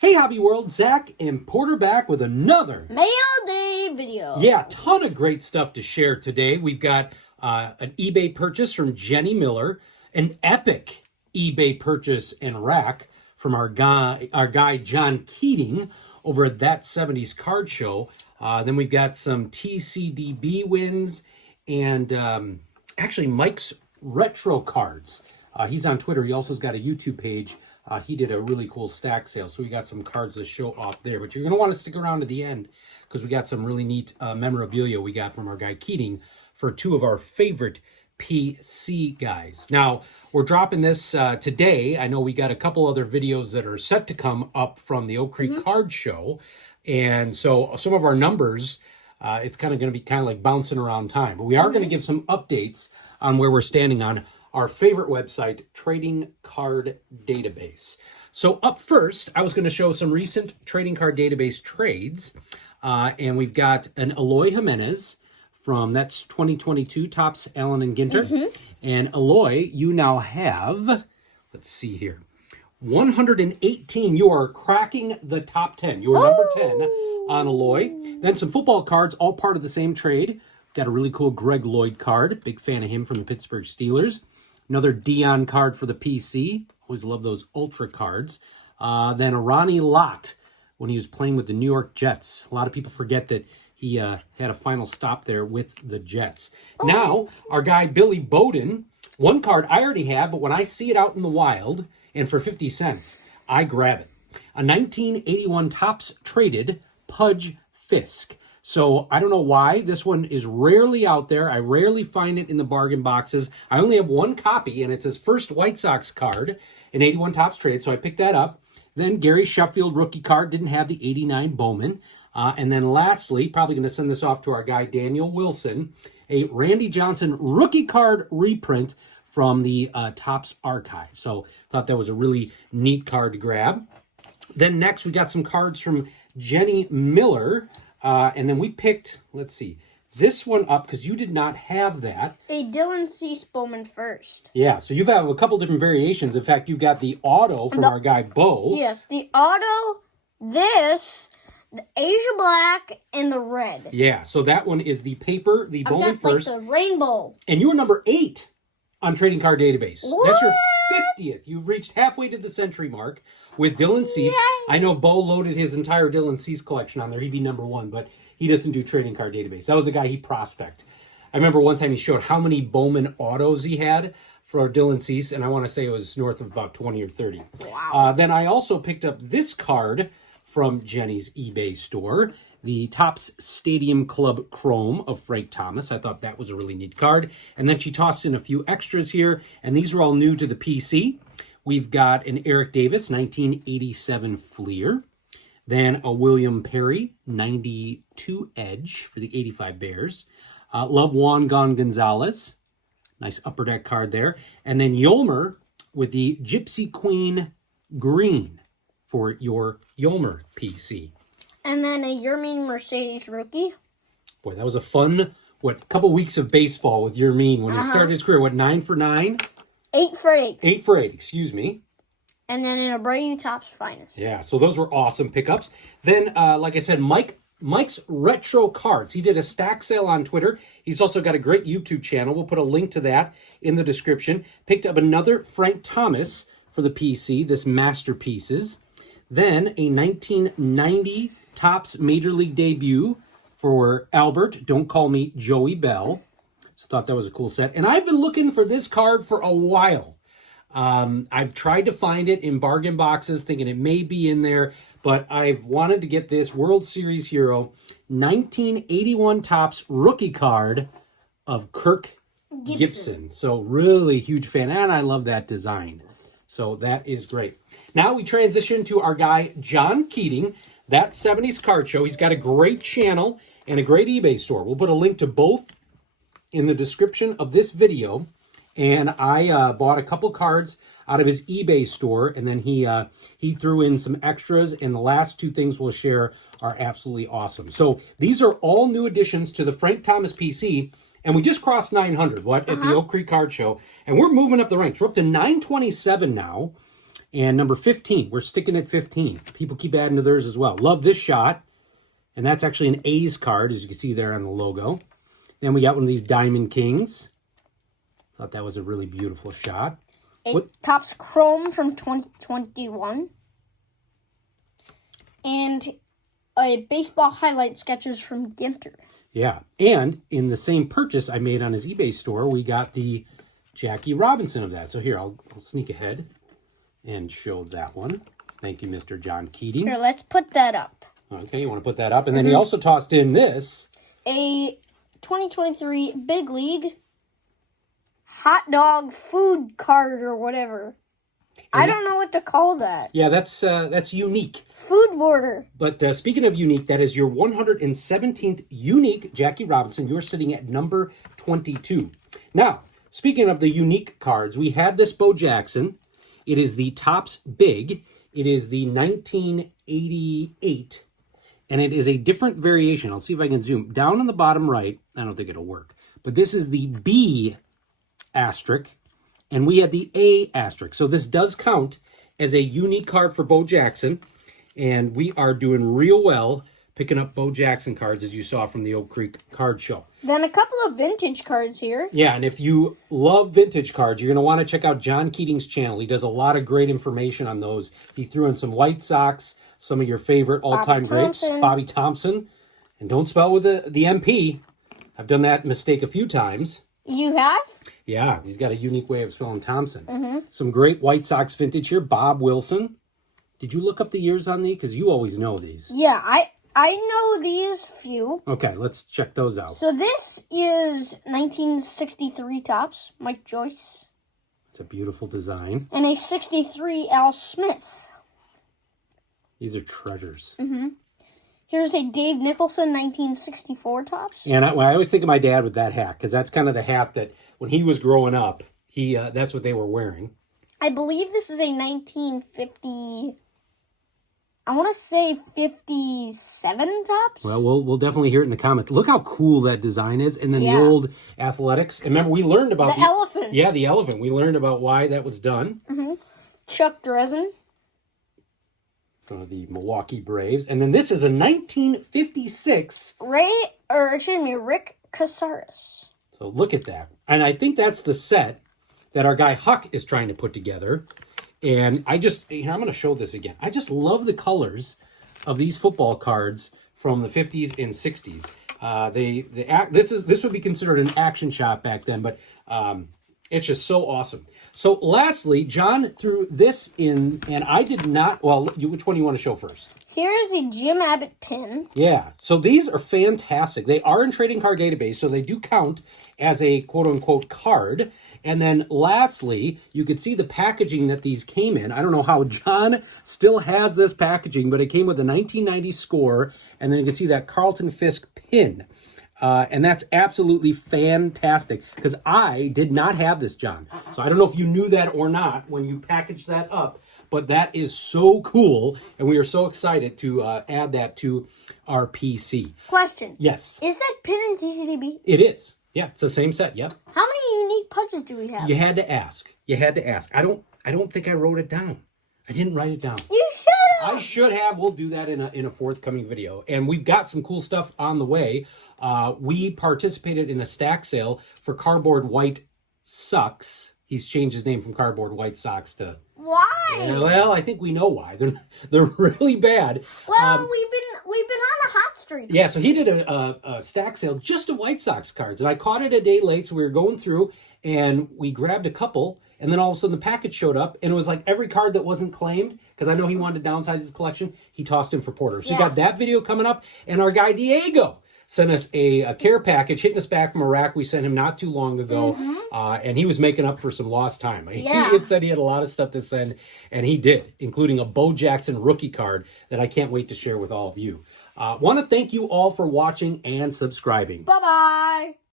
Hey Hobby World, Zach and Porter back with another Mail Day video. Yeah, ton of great stuff to share today. We've got an eBay purchase from Jenny Miller, an epic eBay purchase and rack from our guy John Keating over at That 70s Card Show. Then we've got some TCDB wins and actually Mike's retro cards. He's on Twitter. He also has got a YouTube page. He did a really cool stack sale, so we got some cards to show off there. But you're going to want to stick around to the end because we got some really neat memorabilia we got from our guy Keating for two of our favorite PC guys. Now, we're dropping this today. I know we got a couple other videos that are set to come up from the Oak Creek Card Show. And so some of our numbers, it's kind of going to be kind of like bouncing around time. But we are going to give some updates on where we're standing on our favorite website, Trading Card Database. So up first, I was going to show some recent Trading Card Database trades. And we've got an Eloy Jimenez from, that's 2022, Topps Allen and Ginter. And Eloy, you now have, let's see here, 118. You are cracking the top 10. You are number 10 on Eloy. Then some football cards, all part of the same trade. Got a really cool Greg Lloyd card. Big fan of him from the Pittsburgh Steelers. Another Dion card for the PC. Always love those Ultra cards. Then a Ronnie Lott when he was playing with the New York Jets. A lot of people forget that he had a final stop there with the Jets. Now, our guy Billy Bowden. One card I already have, but when I see it out in the wild, and for 50 cents, I grab it. A 1981 Topps Traded Pudge Fisk. So I don't know why. This one is rarely out there. I rarely find it in the bargain boxes. I only have one copy, and it's his first White Sox card, an 81 Topps Trade, so I picked that up. Then Gary Sheffield rookie card, didn't have the 89 Bowman. And then lastly, probably going to send this off to our guy Daniel Wilson, a Randy Johnson rookie card reprint from the Topps archive. So thought that was a really neat card to grab. Then next, we got some cards from Jenny Miller. And then we picked, let's see, this one up because you did not have that. A Dylan Cease Bowman first. Yeah, so you have a couple different variations. In fact, you've got the auto from our guy Bo. Yes, the auto, this, the Asia Black, and the red. Yeah, so that one is the paper, the Bowman first. Like the rainbow. And you were number 8 on Trading Card Database. What? That's your 50th. You've reached halfway to the century mark with Dylan Cease. Yay. I know Bo loaded his entire Dylan Cease collection on there. He'd be number 1, but he doesn't do Trading Card Database. That was a guy he prospect. I remember one time he showed how many Bowman autos he had for Dylan Cease, and I want to say it was north of about 20 or 30. Wow. Then I also picked up this card from Jenny's eBay store, the Topps Stadium Club Chrome of Frank Thomas. I thought that was a really neat card. And then she tossed in a few extras here, and these are all new to the PC. We've got an Eric Davis 1987 Fleer. Then a William Perry 92 Edge for the 85 Bears. Love Juan Gonzalez. Nice upper deck card there. And then Yolmer with the Gypsy Queen Green for your Yolmer PC. And then a Yermin Mercedes rookie. Boy, that was a fun, couple weeks of baseball with Yermin when he started his career. 9 for 9? 8 for 8. 8 for 8, excuse me. And then in a Brady Topps Finest. Yeah, so those were awesome pickups. Then, like I said, Mike's Retro Cards. He did a stack sale on Twitter. He's also got a great YouTube channel. We'll put a link to that in the description. Picked up another Frank Thomas for the PC, this Masterpieces. Then a 1990 Topps Major League debut for Albert. Don't call me Joey Bell. So thought that was a cool set. And I've been looking for this card for a while. I've tried to find it in bargain boxes, thinking it may be in there, but I've wanted to get this World Series hero 1981 Topps rookie card of Kirk Gibson. So really huge fan, and I love that design. So that is great. Now we transition to our guy John Keating, That 70s Card Show. He's got a great channel and a great eBay store. We'll put a link to both in the description of this video. And I bought a couple cards out of his eBay store, and then he threw in some extras, and the last two things we'll share are absolutely awesome. So these are all new additions to the Frank Thomas PC, and we just crossed 900 at the Oak Creek Card Show, and we're moving up the ranks. We're up to 927 now, And number 15, we're sticking at 15. People keep adding to theirs as well. Love this shot. And that's actually an A's card, as you can see there on the logo. Then we got one of these Diamond Kings. Thought that was a really beautiful shot. Topps Chrome from 2021. And a baseball highlight sketches from Ginter. Yeah, and in the same purchase I made on his eBay store, we got the Jackie Robinson of that. So here, I'll sneak ahead and show that one. Thank you, Mr. John Keating. Here, let's put that up. Okay, you want to put that up? And then he also tossed in this. A 2023 Big League hot dog food card or whatever. I don't know what to call that. Yeah, that's unique. Food border. But speaking of unique, that is your 117th unique Jackie Robinson. You're sitting at number 22. Now, speaking of the unique cards, we had this Bo Jackson. It is the Topps Big. It is the 1988. And it is a different variation. I'll see if I can zoom. Down on the bottom right, I don't think it'll work. But this is the B asterisk. And we had the A asterisk. So this does count as a unique card for Bo Jackson. And we are doing real well picking up Bo Jackson cards, as you saw from the Oak Creek card show. Then a couple of vintage cards here. Yeah, and if you love vintage cards, you're going to want to check out John Keating's channel. He does a lot of great information on those. He threw in some White Sox, some of your favorite all-time greats, Bobby Thompson. And don't spell with the MP. I've done that mistake a few times. You have? Yeah, he's got a unique way of spelling Thompson. Some great White Sox vintage here. Bob Wilson. Did you look up the years on these? Because you always know these. Yeah, I know these few. Okay, let's check those out. So this is 1963 Topps, Mike Joyce. It's a beautiful design. And a 63 Al Smith. These are treasures. Here's a Dave Nicholson 1964 Topps. And I always think of my dad with that hat, because that's kind of the hat that when he was growing up, that's what they were wearing. I believe this is a 1950, I want to say 57 Topps. Well, we'll definitely hear it in the comments. Look how cool that design is. And then the old Athletics. And remember, we learned about the elephant. Yeah, the elephant. We learned about why that was done. Chuck Dresden. From the Milwaukee Braves. And then this is a 1956. Rick Casares. So look at that. And I think that's the set that our guy Huck is trying to put together. And I'm going to show this again. I just love the colors of these football cards from the 50s and 60s. This would be considered an action shot back then, but it's just so awesome. So lastly, John threw this in, and I did not, which one do you want to show first? Here's a Jim Abbott pin. Yeah, so these are fantastic. They are in trading card database, so they do count as a quote-unquote card. And then lastly, you could see the packaging that these came in. I don't know how John still has this packaging, but it came with a 1990 score, and then you can see that Carlton Fisk pin. And that's absolutely fantastic, because I did not have this, John. So I don't know if you knew that or not when you packaged that up, but that is so cool, and we are so excited to add that to our PC. Question. Yes. Is that pin in TCDB? It is. Yeah, it's the same set. Yep. How many unique punches do we have? You had to ask. I don't think I wrote it down. I didn't write it down. You should have. I should have. We'll do that in a forthcoming video. And we've got some cool stuff on the way. We participated in a stack sale for Cardboard White Sox. He's changed his name from Cardboard White Sox to... Why? Well, I think we know why. They're really bad. Well, we've been on a hot streak. Yeah, so he did a stack sale just of White Sox cards. And I caught it a day late, so we were going through, and we grabbed a couple. And then all of a sudden the package showed up, and it was like every card that wasn't claimed, because I know he wanted to downsize his collection, he tossed in for Porter. So we got that video coming up, and our guy Diego sent us a care package, hitting us back from Iraq. We sent him not too long ago, and he was making up for some lost time. He had said he had a lot of stuff to send, and he did, including a Bo Jackson rookie card that I can't wait to share with all of you. Want to thank you all for watching and subscribing. Bye-bye.